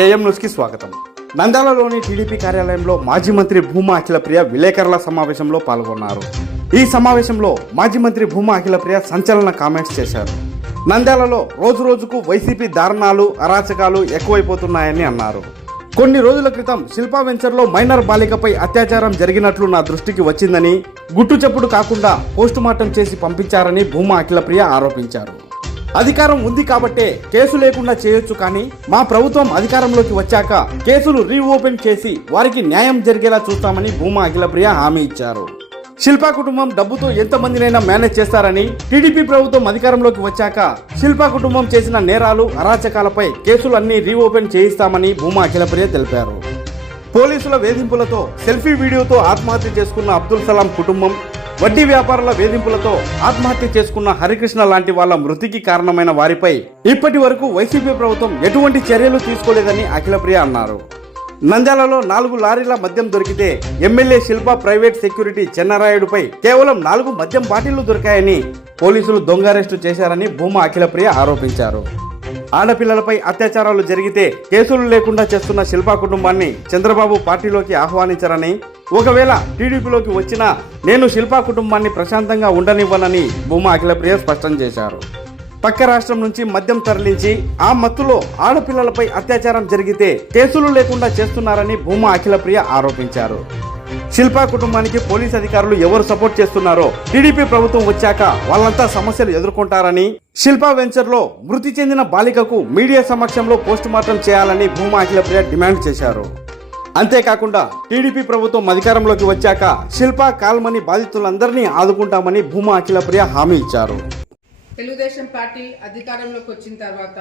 AM న్యూస్కి స్వాగతం. నంద్యాలలోని TDP కార్యాలయంలో మాజీ మంత్రి భూమా అఖిలప్రియ విలేకరుల సమావేశంలో పాల్గొన్నారు. ఈ సమావేశంలో మాజీ మంత్రి భూమా అఖిలప్రియ సంచలన కామెంట్స్ చేశారు. నంద్యాలలో రోజు రోజుకు వైసీపీ దారుణాలు అరాచకాలు ఎక్కువైపోతున్నాయని అన్నారు. కొన్ని రోజుల క్రితం శిల్పా వెంచర్లో మైనర్ బాలికపై అత్యాచారం జరిగినట్లు నా దృష్టికి వచ్చిందని గుట్టు చప్పుడు కాకుండా పోస్టుమార్టం చేసి పంపించారని భూమా అఖిలప్రియ ఆరోపించారు. అధికారం ఉంది కాబట్టే కేసు లేకుండా చేయొచ్చు కానీ మా ప్రభుత్వం అధికారంలోకి వచ్చాక కేసులు రీఓపెన్ చేసి వారికి న్యాయం జరిగేలా చూస్తామని భూమా అఖిలప్రియ హామీ ఇచ్చారు. శిల్పా కుటుంబం డబ్బుతో ఎంతమందినైనా మేనేజ్ చేస్తారని టీడీపీ ప్రభుత్వం అధికారంలోకి వచ్చాక శిల్పా కుటుంబం చేసిన నేరాలు అరాచకాలపై కేసులన్నీ రీఓపెన్ చేయిస్తామని భూమా అఖిలప్రియ తెలిపారు. పోలీసుల వేధింపులతో సెల్ఫీ వీడియోతో ఆత్మహత్య చేసుకున్న అబ్దుల్ సలాం కుటుంబం వడ్డీ వ్యాపారుల వేధింపులతో ఆత్మహత్య చేసుకున్న హరికృష్ణ లాంటి వాళ్ళ మృతికి కారణమైన వారిపై ఇప్పటి వరకు వైసీపీ ప్రభుత్వం ఎటువంటి చర్యలు తీసుకోలేదని అఖిలప్రియ అన్నారు. నంద్యాలలో నాలుగు లారీల మద్యం దొరికితే ఎమ్మెల్యే శిల్ప ప్రైవేట్ సెక్యూరిటీ చెన్నరాయుడుపై కేవలం నాలుగు మద్యం బాటిళ్ళు దొరికాయని పోలీసులు దొంగ అరెస్టు చేశారని భూమా అఖిలప్రియ ఆరోపించారు. ఆడపిల్లలపై అత్యాచారాలు జరిగితే కేసులు లేకుండా చేస్తున్న శిల్పా కుటుంబాన్ని చంద్రబాబు పార్టీలోకి ఆహ్వానించారని ఒకవేళ టీడీపీలోకి వచ్చినా నేను శిల్పా కుటుంబాన్ని ప్రశాంతంగా ఉండనివ్వనని భూమా అఖిలప్రియ స్పష్టం చేశారు. పక్క రాష్ట్రం నుంచి మద్యం తరలించి ఆ మత్తులో ఆడపిల్లలపై అత్యాచారం జరిగితే కేసులు లేకుండా చేస్తున్నారని భూమా అఖిలప్రియ ఆరోపించారు. శిల్పా కుటుంబానికి పోలీస్ అధికారులు ఎవరు సపోర్ట్ చేస్తున్నారో టీడీపీ ప్రభుత్వం వచ్చాక వాళ్ళంతా సమస్యలు ఎదుర్కొంటారని శిల్పా వెంచర్లో మృతి చెందిన బాలికకు మీడియా సమక్షంలో పోస్ట్ మార్టం చేయాలని భూమా అఖిలప్రియ డిమాండ్ చేశారు. అంతేకాకుండా టీడీపీ ప్రభుత్వం అధికారంలోకి వచ్చాక శిల్పా కాల్మని బాధితులందరినీ ఆదుకుంటామని భూమా అఖిలప్రియ హామీ ఇచ్చారు. తెలుగుదేశం పార్టీ అధికారంలోకి వచ్చిన తర్వాత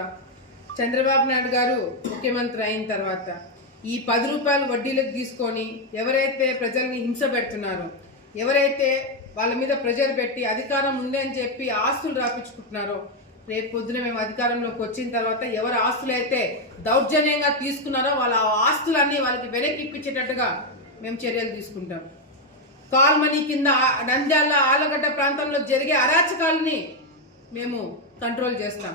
చంద్రబాబు నాయుడు గారు ముఖ్యమంత్రి అయిన తర్వాత ఈ పది రూపాయలు వడ్డీలకు తీసుకొని ఎవరైతే ప్రజల్ని హింస పెడుతున్నారో ఎవరైతే వాళ్ళ మీద ప్రెజర్ పెట్టి అధికారం ఉందే అని చెప్పి ఆస్తులు రాపించుకుంటున్నారో రేపు పొద్దున మేము అధికారంలోకి వచ్చిన తర్వాత ఎవరి ఆస్తులు అయితే దౌర్జన్యంగా తీసుకున్నారో వాళ్ళ ఆస్తులన్నీ వాళ్ళకి వెనక్కి ఇప్పించేటట్టుగా మేము చర్యలు తీసుకుంటాం. కాల్మనీ కింద నంద్యాల ఆలగడ్డ ప్రాంతంలో జరిగే అరాచకాలని మేము కంట్రోల్ చేస్తాం.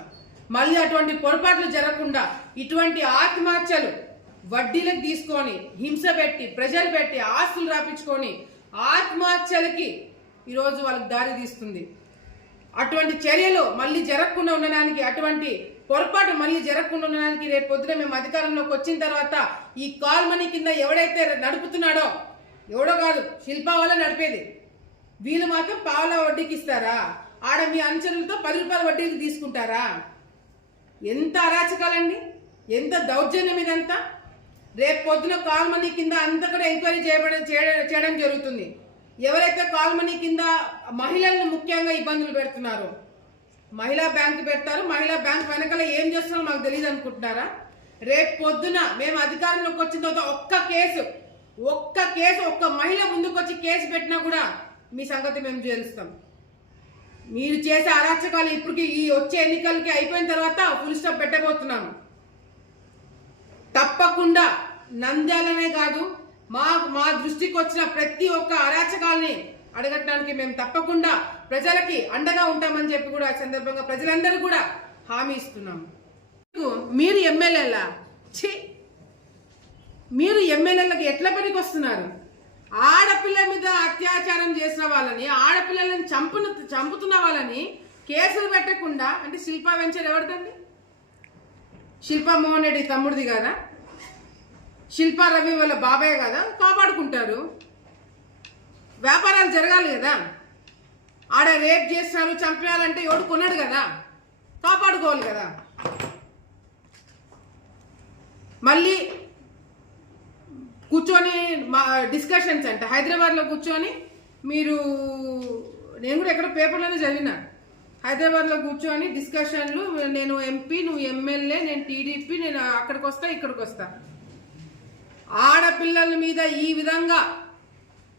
మళ్ళీ అటువంటి పొరపాట్లు జరగకుండా ఇటువంటి ఆత్మహత్యలు వడ్డీలకు తీసుకొని హింస పెట్టి ప్రజలు పెట్టి ఆస్తులు రాపించుకొని ఆత్మహత్యలకి ఈరోజు వాళ్ళకి దారి తీస్తుంది. అటువంటి చర్యలు మళ్ళీ జరగకుండా ఉండడానికి అటువంటి పొరపాటు మళ్ళీ జరగకుండా ఉండడానికి రేపు పొద్దున మేము అధికారంలోకి వచ్చిన తర్వాత ఈ కాల్ మనీ కింద ఎవడైతే నడుపుతున్నాడో ఎవడో కాదు శిల్పా వల్ల నడిపేది. వీళ్ళు మాత్రం పావుల వడ్డీకి ఇస్తారా? ఆడ మీ అనుచరులతో పది రూపాయల వడ్డీకి తీసుకుంటారా? ఎంత అరాచకాలండి? ఎంత దౌర్జన్యం ఇదంతా? రేపు పొద్దున కాల్ మనీ కింద అంతా కూడా ఎంక్వైరీ చేయబడ చేయడం జరుగుతుంది. ఎవరైతే కాల్ మనీ కింద మహిళలను ముఖ్యంగా ఇబ్బందులు పెడుతున్నారో మహిళా బ్యాంక్ పెడతారు. మహిళా బ్యాంక్ వెనకాల ఏం చేస్తున్నారో మాకు తెలియదు అనుకుంటున్నారా? రేపు పొద్దున మేము అధికారంలోకి వచ్చిన తర్వాత ఒక్క కేసు ఒక్క కేసు ఒక్క మహిళ ముందుకు వచ్చి కేసు పెట్టినా కూడా మీ సంగతి మేము చేరుస్తాం. మీరు చేసే అరాచకాలు ఇప్పటికి ఈ వచ్చే ఎన్నికలకి అయిపోయిన తర్వాత ఫుల్ స్టాప్ పెట్టబోతున్నాము తప్పకుండా నంద్యాలనే కాదు మా మా దృష్టికి వచ్చిన ప్రతి ఒక్క అరాచకాల్ని అడగటానికి మేము తప్పకుండా ప్రజలకి అండగా ఉంటామని చెప్పి కూడా ఈ సందర్భంగా ప్రజలందరూ కూడా హామీ ఇస్తున్నాము. మీరు ఎమ్మెల్యేలా? ఛీ! మీరు ఎమ్మెల్యేలకు ఎట్లా పనికి వస్తున్నారు? ఆడపిల్ల మీద అత్యాచారం చేసిన వాళ్ళని ఆడపిల్లలను చంపున చంపుతున్న వాళ్ళని కేసులు పెట్టకుండా అంటే శిల్పా వెంచర్ ఎవరిదండి? శిల్పా మోహన్ రెడ్డి తమ్ముడిది కదా? శిల్పారవి వాళ్ళ బాబాయ్ కదా కాపాడుకుంటారు. వ్యాపారాలు జరగాలి కదా. ఆడ రేప్ చేస్తున్నారు చంపేయాలంటే ఎవడు కొన్నాడు కదా. కాపాడుకోవాలి కదా. మళ్ళీ కూర్చొని మా డిస్కషన్స్ అంట. హైదరాబాద్లో కూర్చొని మీరు నేను కూడా ఎక్కడ పేపర్లోనే చదివిన. హైదరాబాద్లో కూర్చొని డిస్కషన్లు నేను ఎంపీ నువ్వు ఎమ్మెల్యే నేను టీడీపీ నేను అక్కడికి వస్తా ఇక్కడికి వస్తా ఆడపిల్లల మీద ఈ విధంగా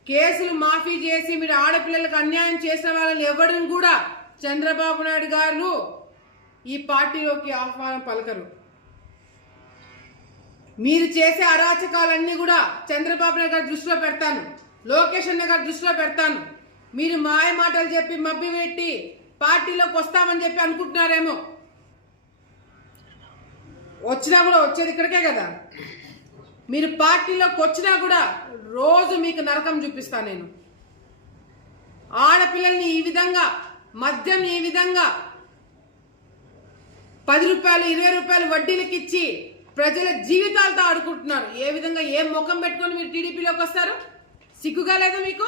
కేసులు మాఫీ చేసి మీరు ఆడపిల్లలకు అన్యాయం చేసిన వాళ్ళని ఎవరిని కూడా చంద్రబాబు నాయుడు గారు ఈ పార్టీలోకి ఆహ్వానం పలకరు. మీరు చేసే అరాచకాలన్నీ కూడా చంద్రబాబు నాయుడు గారి దృష్టిలో పెడతాను. లోకేష్ అన్న గారి దృష్టిలో పెడతాను. మీరు మాయ మాటలు చెప్పి మబ్బి పెట్టి పార్టీలోకి వస్తామని చెప్పి అనుకుంటున్నారేమో. వచ్చినా కూడా వచ్చేది ఇక్కడికే కదా. మీరు పార్టీలోకి వచ్చినా కూడా రోజు మీకు నరకం చూపిస్తా నేను. ఆడపిల్లల్ని ఈ విధంగా మద్యం ఈ విధంగా పది రూపాయలు ఇరవై రూపాయలు వడ్డీలకి ఇచ్చి ప్రజల జీవితాలతో ఆడుకుంటున్నారు. ఏ విధంగా ఏ ముఖం పెట్టుకొని మీరు టీడీపీలోకి వస్తారు? సిగ్గుగా లేదా మీకు?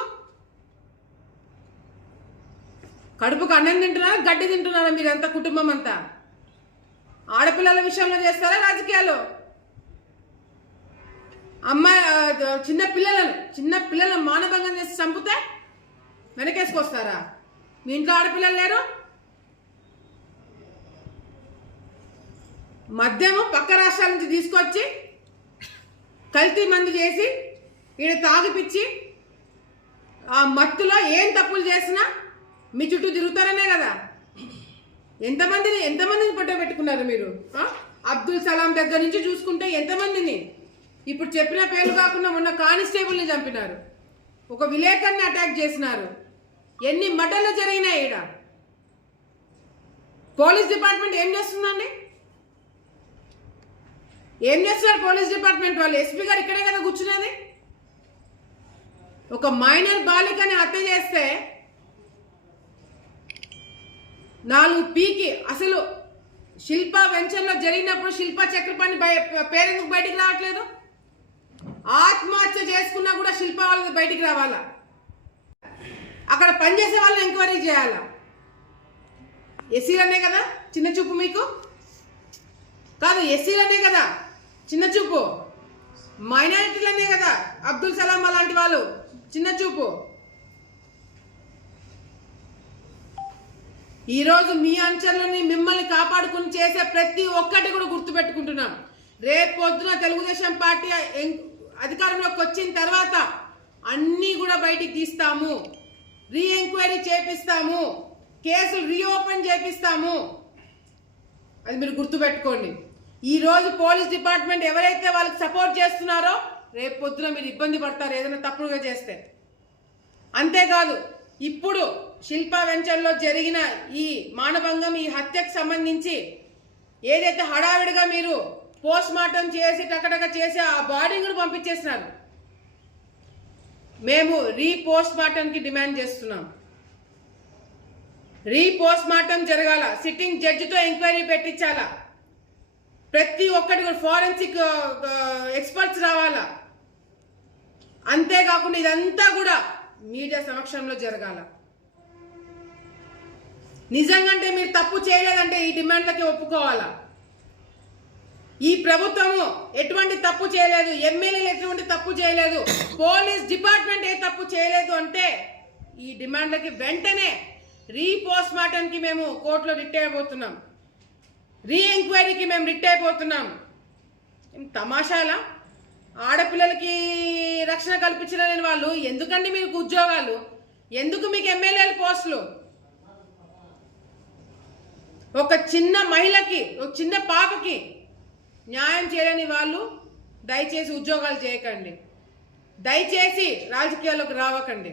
కడుపుకు అన్నం తింటున్నారా గడ్డి తింటున్నారా మీరంతా కుటుంబం అంతా? ఆడపిల్లల విషయంలో చేస్తారా రాజకీయాలు అమ్మాయి చిన్న పిల్లలను చిన్న పిల్లలను మానభంగం చేసి చంపితే వెనకేసుకొస్తారా? మీ ఇంట్లో ఆడపిల్లలు లేరు? మద్యము పక్క రాష్ట్రాల నుంచి తీసుకొచ్చి కల్తీ మందు చేసి ఈడ తాగిపిచ్చి ఆ మత్తులో ఏం తప్పులు చేసినా మీ చుట్టూ తిరుగుతారనే కదా. ఎంతమందిని ఎంతమందిని పొట్ట పెట్టుకున్నారు మీరు అబ్దుల్ సలాం దగ్గర నుంచి చూసుకుంటే ఎంతమందిని? ఇప్పుడు చెప్పిన పేర్లు కాకుండా మొన్న కానిస్టేబుల్ని చంపినారు. ఒక విలేకర్ని అటాక్ చేసినారు. ఎన్ని మటన్లు జరిగినాయి ఈడ? పోలీస్ డిపార్ట్మెంట్ ఏం చేస్తుందండి? ఏం చేస్తున్నారు పోలీస్ డిపార్ట్మెంట్ వాళ్ళు? ఎస్పీ గారు ఇక్కడే కదా కూర్చున్నది? ఒక మైనర్ బాలికని హత్య చేస్తే నాలుగు పీకి అసలు శిల్ప వెంచర్లో జరిగినప్పుడు శిల్ప చక్రపాణి పేరెందుకు బయటికి రావట్లేదు? ఆత్మహత్య చేసుకున్నా కూడా శిల్ప వాళ్ళ బయటికి రావాలా? అక్కడ పనిచేసే వాళ్ళని ఎంక్వైరీ చేయాలా? ఎస్సీలనే కదా? చిన్న చూపు మీకు? కాదు ఎస్సీలనే కదా? చిన్న చూపు. మైనారిటీలనే కదా? అబ్దుల్ సలాం అలాంటి వాళ్ళు. చిన్న చూపు. ఈరోజు మీ అంచెలని మిమ్మల్ని కాపాడుకుని చేసే ప్రతి ఒక్కటి కూడా గుర్తుపెట్టుకుంటున్నాం. రేపు పొద్దున తెలుగుదేశం పార్టీ ఎం- అధికారంలోకి వచ్చిన తర్వాత అన్నీ కూడా బయటికి తీస్తాము. రీ ఎంక్వైరీ చేపిస్తాము. కేసులు రీఓపెన్ చేపిస్తాము. అది మీరు గుర్తుపెట్టుకోండి. ఈరోజు పోలీస్ డిపార్ట్మెంట్ ఎవరైతే వాళ్ళకి సపోర్ట్ చేస్తున్నారో రేపు పొద్దున మీరు ఇబ్బంది పడతారు ఏదైనా తప్పుడుగా చేస్తే. అంతేకాదు ఇప్పుడు శిల్ప వెంచర్లో జరిగిన ఈ మానభంగం ఈ హత్యకు సంబంధించి ఏదైతే హడావిడిగా మీరు పోస్ట్ మార్టం చేసి టకటక చేసి ఆ బాడీని కూడా పంపించేసినారు. మేము రీపోస్ట్ మార్టంకి డిమాండ్ చేస్తున్నాం. రీపోస్ట్ మార్టం జరగాల. సిట్టింగ్ జడ్జితో ఎంక్వైరీ పెట్టించాలా. ప్రతి ఒక్కటి కూడా ఫారెన్సిక్ ఎక్స్పర్ట్స్ రావాలా. అంతేకాకుండా ఇదంతా కూడా మీడియా సమక్షంలో జరగాల. నిజంగంటే మీరు తప్పు చేయలేదంటే ఈ డిమాండ్లకి ఒప్పుకోవాలా? ఈ ప్రభుత్వము ఎటువంటి తప్పు చేయలేదు. ఎమ్మెల్యేలు ఎటువంటి తప్పు చేయలేదు. పోలీస్ డిపార్ట్మెంట్ ఏ తప్పు చేయలేదు అంటే ఈ డిమాండ్లకి వెంటనే రీపోస్ట్ మార్టంకి మేము కోర్టులో రిట్ అయిపోతున్నాం. రీ ఎంక్వైరీకి మేము రిట్ అయిపోతున్నాం. తమాషాలా? ఆడపిల్లలకి రక్షణ కల్పించలేని వాళ్ళు ఎందుకండి మీకు ఉద్యోగాలు? ఎందుకు మీకు ఎమ్మెల్యేల పోస్టులు? ఒక చిన్న మహిళకి ఒక చిన్న పాపకి న్యాయం చేయలేని వాళ్ళు దయచేసి ఉద్యోగాలు చేయకండి. దయచేసి రాజకీయాల్లోకి రావకండి.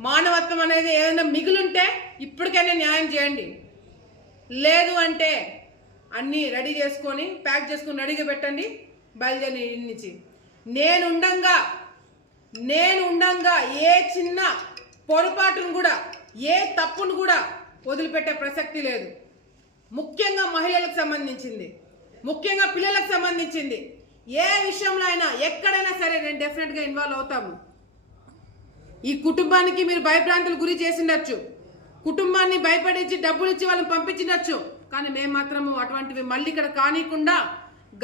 మానవత్వం అనేది ఏదైనా మిగులుంటే ఇప్పటికైనా న్యాయం చేయండి. లేదు అంటే అన్నీ రెడీ చేసుకొని ప్యాక్ చేసుకొని రెడీగా పెట్టండి బయలుదేరి నుంచి. నేనుండంగా నేను ఉండంగా ఏ చిన్న పొరపాటును కూడా ఏ తప్పును కూడా వదిలిపెట్టే ప్రసక్తి లేదు. ముఖ్యంగా మహిళలకు సంబంధించింది. ముఖ్యంగా పిల్లలకు సంబంధించింది. ఏ విషయంలో అయినా ఎక్కడైనా సరే నేను డెఫినెట్గా ఇన్వాల్వ్ అవుతాము. ఈ కుటుంబానికి మీరు భయభ్రాంతులు గురి చేసిండొచ్చు. కుటుంబాన్ని భయపడించి డబ్బులు ఇచ్చి వాళ్ళని పంపించినచ్చు. కానీ మేము మాత్రము అటువంటివి మళ్ళీ ఇక్కడ కానికుండా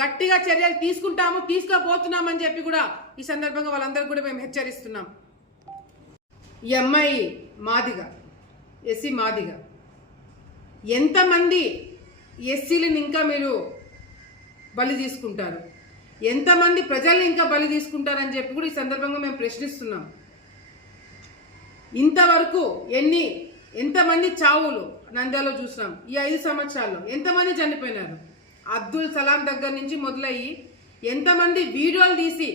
గట్టిగా చర్యలు తీసుకుంటాము తీసుకోబోతున్నామని చెప్పి కూడా ఈ సందర్భంగా వాళ్ళందరికీ కూడా మేము హెచ్చరిస్తున్నాం. ఈ అమ్మాయి మాదిగ ఎస్సీ మాదిగ. ఎంతమంది ఎస్సీలను ఇంకా మీరు బలి తీసుకుంటారు. ఎంతమంది ప్రజల్ని ఇంకా బలి తీసుకుంటారని చెప్పి కూడా ఈ సందర్భంగా మేము ప్రశ్నిస్తున్నాం. ఇంతవరకు ఎన్ని ఎంతమంది చావులు నంద్యాలో చూసినాం. ఈ ఐదు సంవత్సరాల్లో ఎంతమంది చనిపోయినారు? అబ్దుల్ సలాం దగ్గర నుంచి మొదలయ్యి ఎంతమంది వీడియోలు తీసి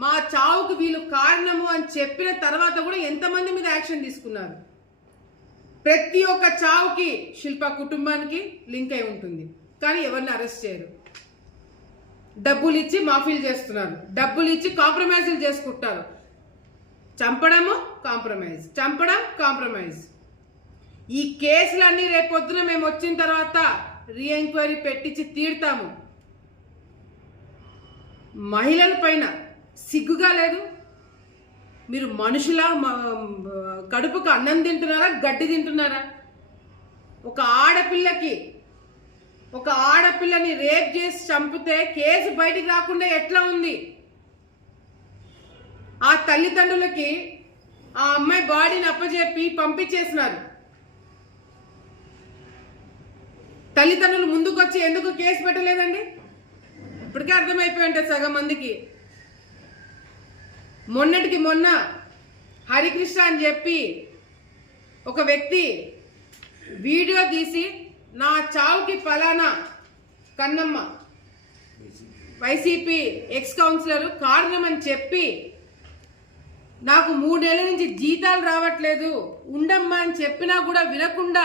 మా చావుకు వీళ్ళు కారణము అని చెప్పిన తర్వాత కూడా ఎంతమంది మీద యాక్షన్ తీసుకున్నారు? ప్రతి ఒక్క చావుకి శిల్ప కుటుంబానికి లింక్ అయి ఉంటుంది. కానీ ఎవరిని అరెస్ట్ చేయరు. డబ్బులు ఇచ్చి మాఫీలు చేస్తున్నారు. డబ్బులు ఇచ్చి కాంప్రమైజులు చేసుకుంటారు. చంపడము కాంప్రమైజ్. చంపడం కాంప్రమైజ్. ఈ కేసులన్నీ రేపు మేము వచ్చిన తర్వాత రీఎంక్వైరీ పెట్టించి తీడతాము మహిళల పైన సిగ్గుగా లేదు. మీరు మనుషుల కడుపుకు అన్నం తింటున్నారా గడ్డి తింటున్నారా? ఒక ఆడపిల్లకి ఒక ఆడపిల్లని రేప్ చేసి చంపితే కేసు బయటికి రాకుండా ఎట్లా ఉంది? ఆ తల్లిదండ్రులకి ఆ అమ్మాయి బాడీని అప్పచెప్పి పంపించేసినారు. తల్లిదండ్రులు ముందుకొచ్చి ఎందుకు కేసు పెట్టలేదండి? ఇప్పటికే అర్థమైపోయి ఉంటుంది సగం మందికి. మొన్నటికి మొన్న హరికృష్ణ అని చెప్పి ఒక వ్యక్తి వీడియో తీసి నా చావుకి ఫలానా కన్నమ్మ. వైసీపీ ఎక్స్ కౌన్సిలర్ కారణం అని చెప్పి నాకు మూడేళ్ళ నుంచి జీతాలు రావట్లేదు. ఉండమ్మా అని చెప్పినా కూడా వినకుండా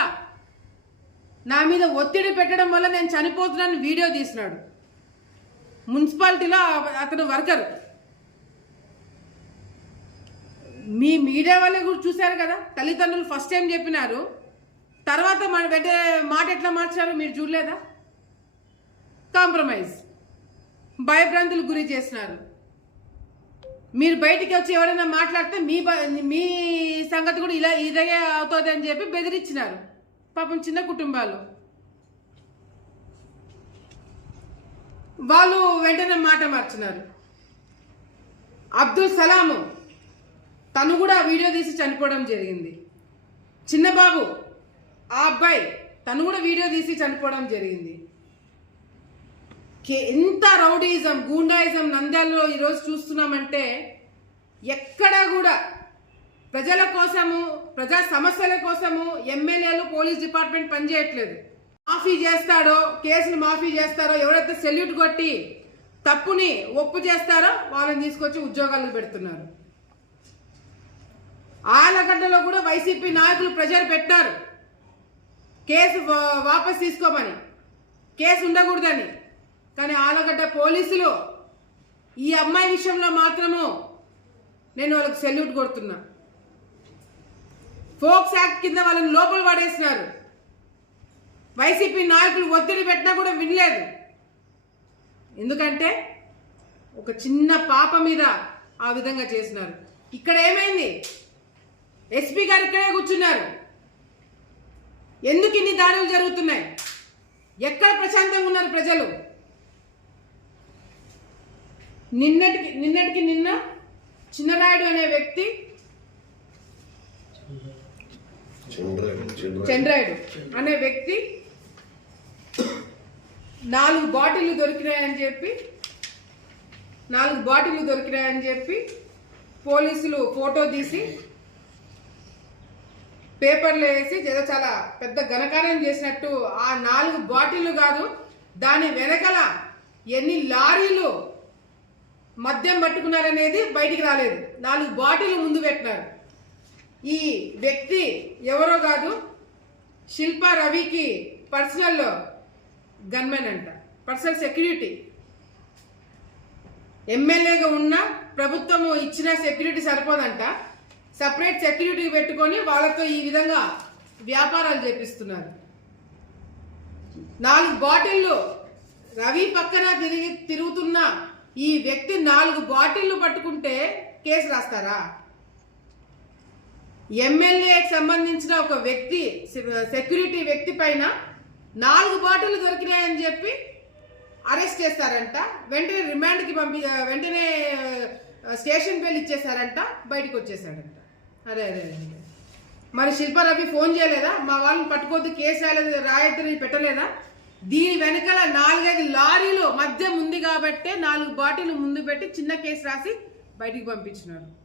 నా మీద ఒత్తిడి పెట్టడం వల్ల నేను చనిపోతున్నాను వీడియో తీసినాడు. మున్సిపాలిటీలో అతను వర్కర్. మీ మీడియా వాళ్ళే కూడా చూశారు కదా? తల్లిదండ్రులు ఫస్ట్ టైం చెప్పినారు. తర్వాత మన వెంటనే మాట ఎట్లా మార్చారు మీరు చూడలేదా? కాంప్రమైజ్. భయభ్రాంతులకు గురి చేసినారు. మీరు బయటికి వచ్చి ఎవరైనా మాట్లాడితే మీ బ- మీ సంగతి కూడా ఇలా ఇదగే అవుతుంది అని చెప్పి బెదిరించినారు. పాపం చిన్న కుటుంబాలు. వాళ్ళు వెంటనే మాట మార్చినారు. అబ్దుల్ సలాము తను కూడా వీడియో తీసి చనిపోవడం జరిగింది. చిన్నబాబు ఆ అబ్బాయి తను కూడా వీడియో తీసి చనిపోవడం జరిగింది. కే- ఎంత రౌడీజం గూండాయిజం నంద్యాలలో ఈరోజు చూస్తున్నామంటే ఎక్కడా కూడా ప్రజల కోసము ప్రజా సమస్యల కోసము ఎమ్మెల్యేలు పోలీస్ డిపార్ట్మెంట్ పనిచేయట్లేదు మాఫీ చేస్తాడో కేసులు మాఫీ చేస్తారో ఎవరైతే సెల్యూట్ కొట్టి తప్పుని ఒప్పు చేస్తారో వాళ్ళని తీసుకొచ్చి ఉద్యోగాలు పెడుతున్నారు. ఆలగడ్డలో కూడా వైసీపీ నాయకులు ప్రెజర్ పెట్టారు. కేసు వాపస్ తీసుకోమని. కేసు ఉండకూడదని. కానీ ఆలగడ్డ పోలీసులు ఈ అమ్మాయి విషయంలో మాత్రము నేను వాళ్ళకి సెల్యూట్ కొడుతున్నా. ఫోక్స్ యాక్ట్ కింద వాళ్ళని లోపల పడేసినారు. వైసీపీ నాయకులు ఒత్తిడి పెట్టినా కూడా వినలేదు. ఎందుకంటే ఒక చిన్న పాప మీద ఆ విధంగా చేసినారు. ఇక్కడ ఏమైంది? ఎస్పీ గారు ఇక్కడే కూర్చున్నారు. ఎందుకు ఇన్ని దాడులు జరుగుతున్నాయి? ఎక్కడ ప్రశాంతంగా ఉన్నారు ప్రజలు? నిన్నటికి నిన్నటికి నిన్న చిన్నరాయుడు అనే వ్యక్తి చంద్రాయుడు అనే వ్యక్తి నాలుగు బాటిల్లు దొరికినాయని చెప్పి నాలుగు బాటిల్లు దొరికినాయని చెప్పి పోలీసులు ఫోటో తీసి పేపర్లో వేసి ఏదో చాలా పెద్ద ఘనకార్యం చేసినట్టు ఆ నాలుగు బాటిల్లు కాదు దాని వెనకల ఎన్ని లారీలు మద్యం పట్టుకున్నారనేది బయటికి రాలేదు. నాలుగు బాటిల్ ముందు పెట్టినారు. ఈ వ్యక్తి ఎవరో కాదు శిల్ప రవికి పర్సనల్ గన్మెన్ అంట. Personal security. ఎమ్మెల్యేగా ఉన్న ప్రభుత్వము ఇచ్చిన సెక్యూరిటీ సరిపోదంట. సపరేట్ సెక్యూరిటీ పెట్టుకొని వాళ్ళతో ఈ విధంగా వ్యాపారాలు చేపిస్తున్నారు. నాలుగు బాటిళ్ళు రవి పక్కన తిరిగి తిరుగుతున్న ఈ వ్యక్తి నాలుగు బాటిళ్ళు పట్టుకుంటే కేసు రాస్తారా? ఎమ్మెల్యేకి సంబంధించిన ఒక వ్యక్తి సెక్యూరిటీ వ్యక్తి పైన నాలుగు బాటిళ్ళు దొరికినాయని చెప్పి అరెస్ట్ చేస్తారంట. వెంటనే రిమాండ్కి పంపి వెంటనే స్టేషన్ బెల్ ఇచ్చేసారంట బయటకు వచ్చేసాడంట అరే అరే మరి శిల్ప మరి శిల్పారవి ఫోన్ చేయలేదా? మా వాళ్ళని పట్టుకోవద్దు కేసు రాయలేదు రాయత్రి పెట్టలేదా? దీని వెనకాల నాలుగైదు లారీలు మధ్య ఉంది కాబట్టే నాలుగు బాటిల్ ముందు పెట్టి చిన్న కేసు రాసి బయటికి పంపించినారు.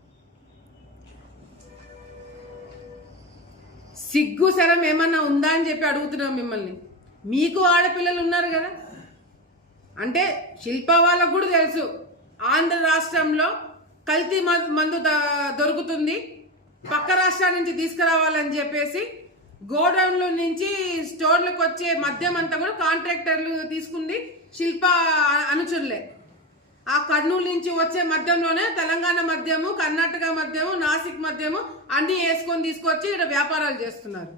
సిగ్గు శరం ఏమన్నా ఉందా అని చెప్పి అడుగుతున్నాం మిమ్మల్ని. మీకు ఆడపిల్లలు ఉన్నారు కదా? అంటే శిల్ప వాళ్ళకు కూడా తెలుసు. ఆంధ్ర రాష్ట్రంలో కల్తీ మ- మందు దొరుకుతుంది. పక్క రాష్ట్రాల నుంచి తీసుకురావాలని చెప్పేసి గోడౌన్ల నుంచి స్టోర్లకు వచ్చే మద్యం అంతా కూడా కాంట్రాక్టర్లు తీసుకుంది శిల్ప అనుచరులే. ఆ కర్నూలు నుంచి వచ్చే మద్యంలోనే తెలంగాణ మద్యము కర్ణాటక మద్యము నాసిక్ మద్యము అన్నీ వేసుకొని తీసుకొచ్చి ఇక్కడ వ్యాపారాలు చేస్తున్నారు.